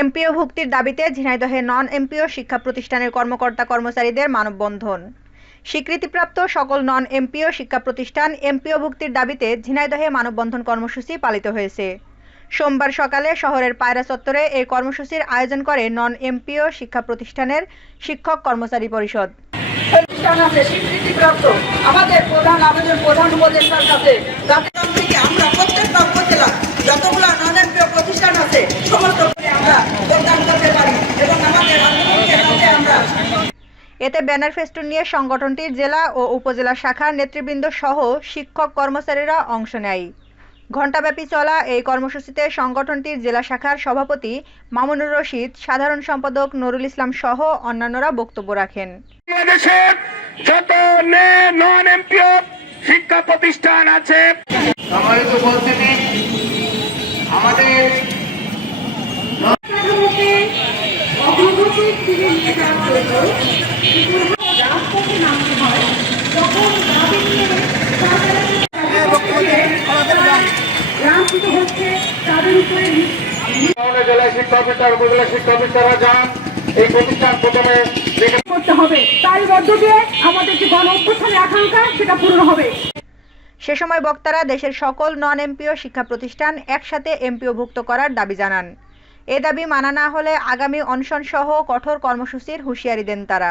MPO ভুক্তির দাবিতে ঝিনাইদহে non MPO শিক্ষা প্রতিষ্ঠানের কর্মকর্তা কর্মচারীদের মানববন্ধন। স্বীকৃতিপ্রাপ্ত সকল নন এমপিও শিক্ষা প্রতিষ্ঠান এমপিও ভুক্তির দাবিতে ঝিনাইদহে মানববন্ধন কর্মসূচি পালিত হয়েছে। সোমবার সকালে শহরের পায়রা চত্বরে এই কর্মসূচির আয়োজন করে নন এমপিও শিক্ষা প্রতিষ্ঠানের শিক্ষক কর্মচারী পরিষদ। স্বীকৃতিপ্রাপ্ত আমাদের প্রধান উপদেষ্টার কাছে থেকে আমরা প্রত্যেকটা উপজেলা যতগুলো নন এমপিও প্রতিষ্ঠান আছে সমস্ত আমরা প্রদান করতে পারি এবং আমাদের আমরা এতে ব্যানার ফেস্টুন নিয়ে সংগঠনটির জেলা ও উপজেলা শাখার নেতৃবৃন্দ সহ শিক্ষক কর্মচারীরা অংশ নেয়। ঘণ্টাব্যাপী চলা এই কর্মসূচিতে সংগঠনটির জেলা শাখার সভাপতি মামুনুর রশিদ, সাধারণ সম্পাদক নুরুল ইসলাম সহ অন্যান্যরা বক্তব্য রাখেন। দেশের যত নন এমপিও শিক্ষা প্রতিষ্ঠান আছে আমাদের জেলায় শিক্ষা অফিসার উপজেলা শিক্ষা অফিসাররা যান এই প্রতিষ্ঠান প্রথমে করতে হবে, তার মধ্য দিয়ে আমাদের যে গণ অভ্যুত্থানের আকাঙ্ক্ষা সেটা পূরণ হবে। সে সময় বক্তারা দেশের সকল নন এমপিও শিক্ষা প্রতিষ্ঠান একসাথে এমপিওভুক্ত করার দাবি জানান। এ দাবি মানা না হলে আগামী অনশন সহ কঠোর কর্মসূচির হুঁশিয়ারি দেন তারা।